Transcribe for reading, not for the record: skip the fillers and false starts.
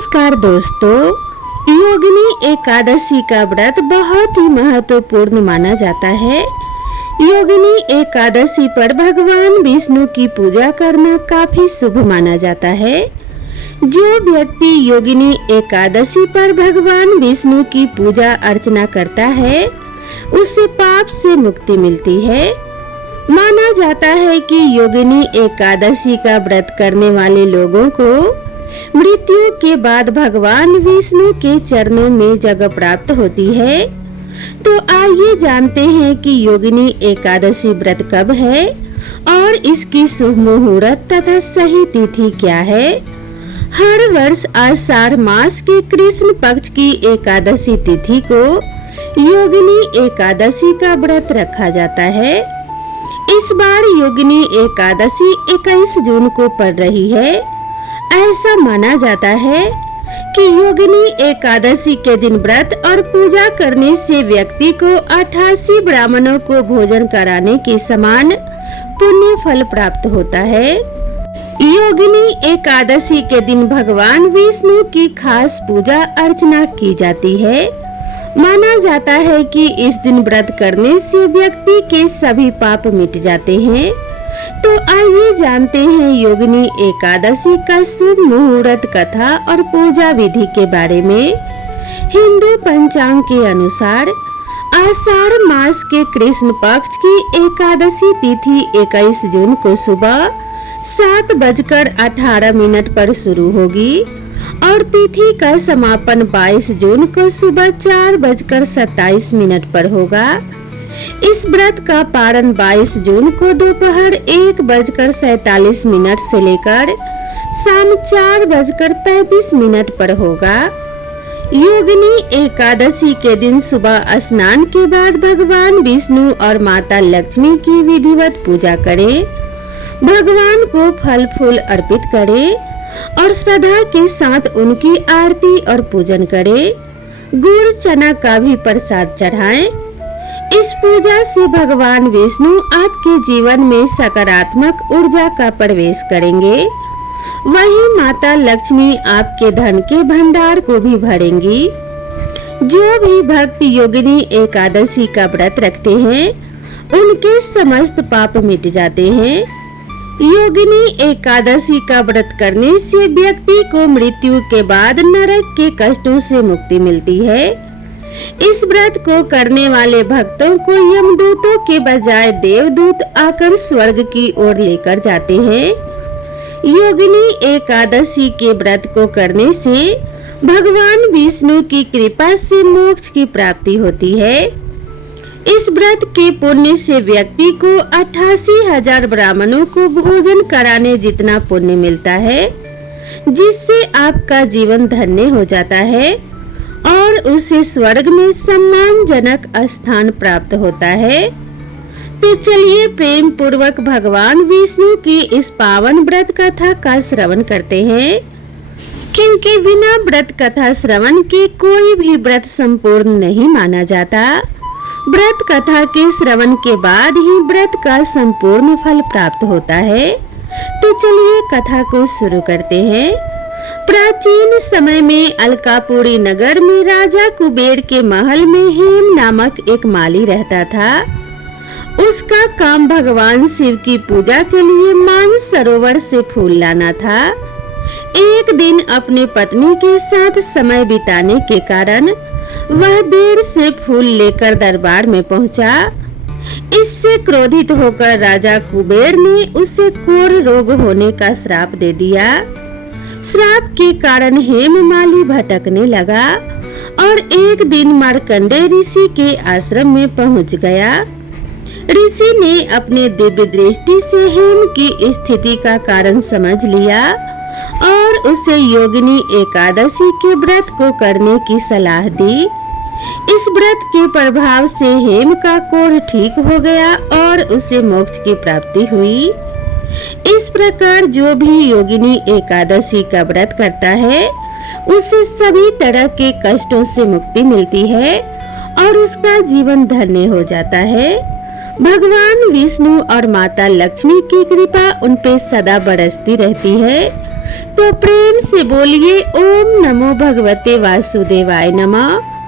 नमस्कार दोस्तों, योगिनी एकादशी का व्रत बहुत ही महत्वपूर्ण माना जाता है। योगिनी एकादशी पर भगवान विष्णु की पूजा करना काफी शुभ माना जाता है। जो व्यक्ति योगिनी एकादशी पर भगवान विष्णु की पूजा अर्चना करता है, उससे पाप से मुक्ति मिलती है। माना जाता है कि योगिनी एकादशी का व्रत करने वाले लोगों को मृत्यु के बाद भगवान विष्णु के चरणों में जगह प्राप्त होती है। तो आइए जानते हैं कि योगिनी एकादशी व्रत कब है और इसकी शुभ मुहूर्त तथा सही तिथि क्या है। हर वर्ष आषाढ़ मास के कृष्ण पक्ष की एकादशी तिथि को योगिनी एकादशी का व्रत रखा जाता है। इस बार योगिनी एकादशी 21 जून को पड़ रही है। ऐसा माना जाता है कि योगिनी एकादशी के दिन व्रत और पूजा करने से व्यक्ति को 88 ब्राह्मणों को भोजन कराने के समान पुण्य फल प्राप्त होता है। योगिनी एकादशी के दिन भगवान विष्णु की खास पूजा अर्चना की जाती है। माना जाता है कि इस दिन व्रत करने से व्यक्ति के सभी पाप मिट जाते हैं। तो आइए जानते हैं योगिनी एकादशी का शुभ मुहूर्त, कथा और पूजा विधि के बारे में। हिंदू पंचांग के अनुसार आषाढ़ मास के कृष्ण पक्ष की एकादशी तिथि 21 जून को सुबह 7:18 पर शुरू होगी और तिथि का समापन 22 जून को सुबह 4:27 पर होगा। इस व्रत का पारण 22 जून को दोपहर 1:47 से लेकर शाम 4:35 पर होगा। योगिनी एकादशी के दिन सुबह स्नान के बाद भगवान विष्णु और माता लक्ष्मी की विधिवत पूजा करें। भगवान को फल फूल अर्पित करें और श्रद्धा के साथ उनकी आरती और पूजन करें। गुड़ चना का भी प्रसाद चढ़ाएं। इस पूजा से भगवान विष्णु आपके जीवन में सकारात्मक ऊर्जा का प्रवेश करेंगे। वहीं माता लक्ष्मी आपके धन के भंडार को भी भरेंगी। जो भी भक्त योगिनी एकादशी का व्रत रखते हैं, उनके समस्त पाप मिट जाते हैं। योगिनी एकादशी का व्रत करने से व्यक्ति को मृत्यु के बाद नरक के कष्टों से मुक्ति मिलती है। इस व्रत को करने वाले भक्तों को यमदूतों के बजाय देवदूत आकर स्वर्ग की ओर लेकर जाते हैं। योगिनी एकादशी के व्रत को करने से भगवान विष्णु की कृपा से मोक्ष की प्राप्ति होती है। इस व्रत के पुण्य से व्यक्ति को 88,000 ब्राह्मणों को भोजन कराने जितना पुण्य मिलता है, जिससे आपका जीवन धन्य हो जाता है और उसे स्वर्ग में सम्मानजनक स्थान प्राप्त होता है। तो चलिए प्रेम पूर्वक भगवान विष्णु की इस पावन व्रत कथा का श्रवण करते हैं, क्योंकि बिना व्रत कथा श्रवण के कोई भी व्रत संपूर्ण नहीं माना जाता। व्रत कथा के श्रवण के बाद ही व्रत का संपूर्ण फल प्राप्त होता है। तो चलिए कथा को शुरू करते हैं। प्राचीन समय में अलकापुरी नगर में राजा कुबेर के महल में हेम नामक एक माली रहता था। उसका काम भगवान शिव की पूजा के लिए मानस सरोवर से फूल लाना था। एक दिन अपने पत्नी के साथ समय बिताने के कारण वह देर से फूल लेकर दरबार में पहुंचा। इससे क्रोधित होकर राजा कुबेर ने उसे कोढ़ रोग होने का श्राप दे दिया। श्राप के कारण हेममाली भटकने लगा और एक दिन मार्कंडेय ऋषि के आश्रम में पहुंच गया। ऋषि ने अपने दिव्य दृष्टि से हेम की स्थिति का कारण समझ लिया और उसे योगिनी एकादशी के व्रत को करने की सलाह दी। इस व्रत के प्रभाव से हेम का कोढ़ ठीक हो गया और उसे मोक्ष की प्राप्ति हुई। इस प्रकार जो भी योगिनी एकादशी का व्रत करता है, उसे सभी तरह के कष्टों से मुक्ति मिलती है और उसका जीवन धन्य हो जाता है। भगवान विष्णु और माता लक्ष्मी की कृपा उन पे सदा बरसती रहती है। तो प्रेम से बोलिए ओम नमो भगवते वासुदेवाय नमः।